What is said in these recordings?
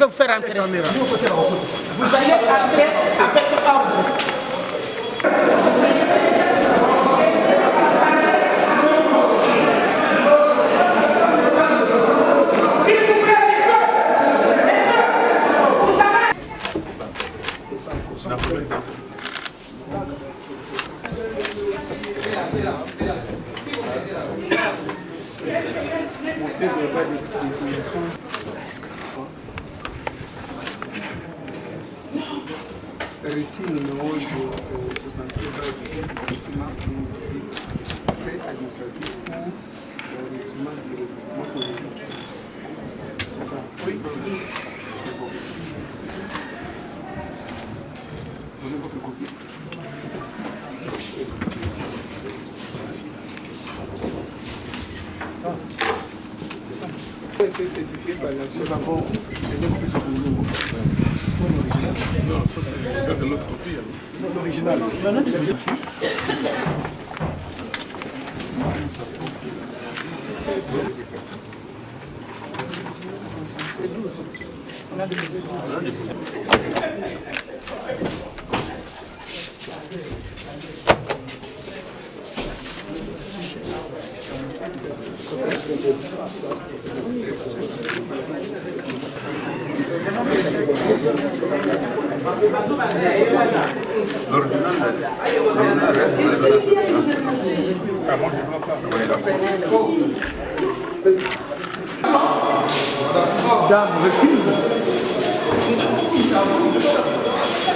Vous faire entrer. Vous allez entrer avec ordre. Récit numéro 66 6 mars 2018, fait administratif pour le reçuement du recrutement politique. C'est ça? Oui. C'est bon. Donnez votre copie. Ça a été certifié par la chef d'abord. Non, ça c'est notre copie. Non, l'original. C'est 12. On a déposé 12.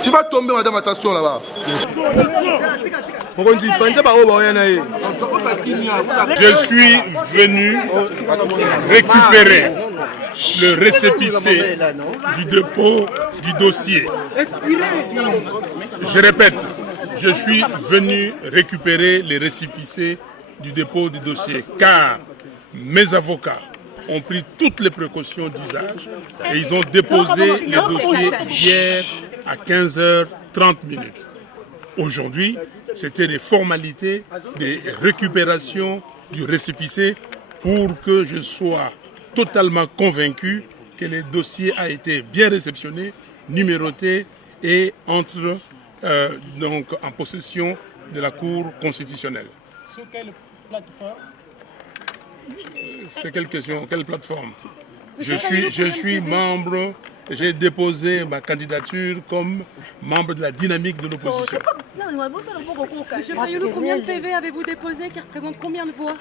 Tu vas tomber, madame, attention là-bas. Je suis venu récupérer le récépissé du dépôt du dossier. Je répète, je suis venu récupérer les récépissés du dépôt du dossier car mes avocats ont pris toutes les précautions d'usage et ils ont déposé les dossiers hier à 15h30. Aujourd'hui, c'était des formalités, des récupérations du récépissé pour que je sois totalement convaincu que le dossier a été bien réceptionné, numéroté et entre donc en possession de la Cour constitutionnelle. Sur quelle plateforme? C'est quelle question? Quelle plateforme? Je suis membre, j'ai déposé ma candidature comme membre de la dynamique de l'opposition. Monsieur Fayoulou, combien de PV avez-vous déposé qui représentent combien de voix?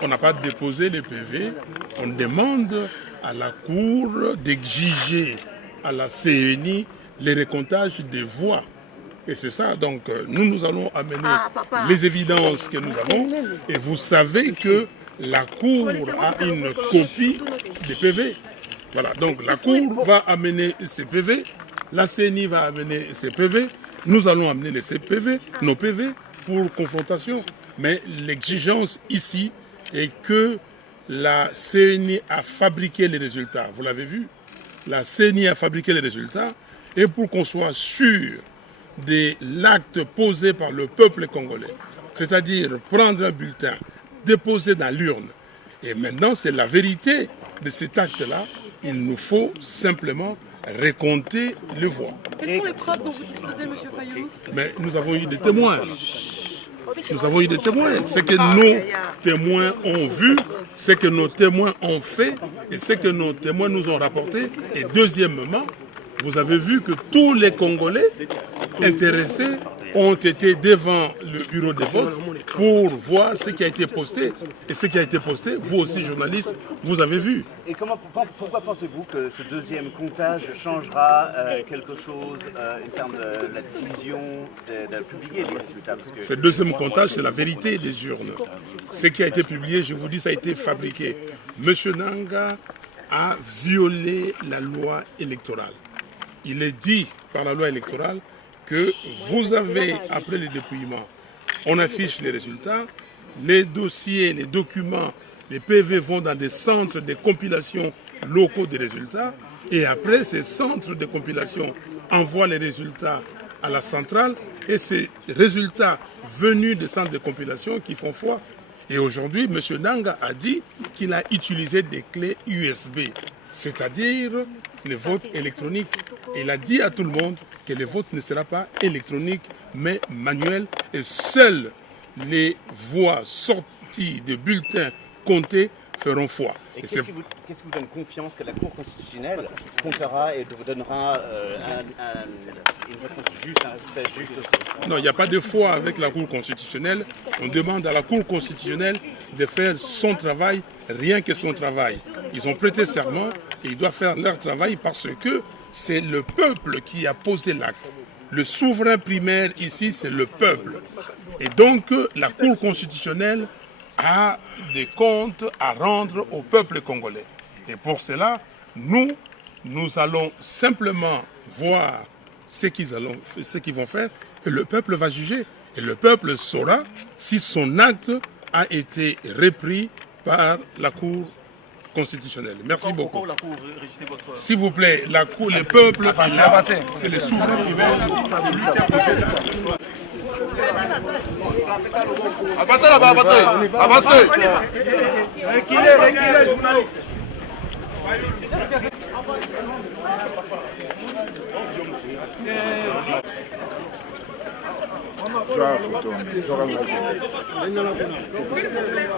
On n'a pas déposé les PV, on demande à la Cour d'exiger à la CENI les récomptages des voix. Et c'est ça, donc nous allons amener les évidences que nous avons. Et vous savez que la Cour a une copie des PV. Voilà, donc la Cour va amener ses PV, la CENI va amener ses PV, nous allons amener les PV, nos PV pour confrontation. Mais l'exigence ici est que la CENI a fabriqué les résultats. Vous l'avez vu, la CENI a fabriqué les résultats et pour qu'on soit sûr de l'acte posé par le peuple congolais, c'est-à-dire prendre un bulletin, déposer dans l'urne. Et maintenant, c'est la vérité de cet acte-là. Il nous faut simplement récompter les voix. Quelles sont les preuves dont vous disposez, M. Fayoulou? Mais nous avons eu des témoins. Nous avons eu des témoins. Ce que nos témoins ont vu, ce que nos témoins ont fait et ce que nos témoins nous ont rapporté. Et deuxièmement, vous avez vu que tous les Congolais intéressés ont été devant le bureau de vote pour voir ce qui a été posté. Et ce qui a été posté, vous aussi journalistes, vous avez vu. Et pourquoi pensez-vous que ce deuxième comptage changera quelque chose en termes de la décision de publier les résultats? Parce que... Ce deuxième comptage, c'est la vérité des urnes. Ce qui a été publié, je vous dis, ça a été fabriqué. Monsieur Nanga a violé la loi électorale. Il est dit par la loi électorale que vous avez, après le dépouillement, on affiche les résultats, les dossiers, les documents, les PV vont dans des centres de compilation locaux des résultats et après ces centres de compilation envoient les résultats à la centrale et ces résultats venus des centres de compilation qui font foi. Et aujourd'hui, M. Nanga a dit qu'il a utilisé des clés USB. c'est-à-dire le vote électronique. Il a dit à tout le monde que le vote ne sera pas électronique, mais manuel, et seules les voix sorties de bulletins comptés feront foi. Et qu'est-ce qui vous donne confiance que la Cour constitutionnelle comptera et vous donnera une réponse juste, un résultat juste aussi? Non, il n'y a pas de foi avec la Cour constitutionnelle. On demande à la Cour constitutionnelle de faire son travail, rien que son travail. Ils ont prêté serment et ils doivent faire leur travail parce que c'est le peuple qui a posé l'acte. Le souverain primaire ici, c'est le peuple. Et donc, la Cour constitutionnelle a des comptes à rendre au peuple congolais. Et pour cela, nous allons simplement voir ce qu'ils vont faire et le peuple va juger. Et le peuple saura si son acte a été repris par la Cour constitutionnelle. Merci beaucoup. S'il vous plaît, la Cour, le peuple, c'est le souverain primaire. Avancez là-bas, avancez. Avancez. Reculez, journaliste. Je vais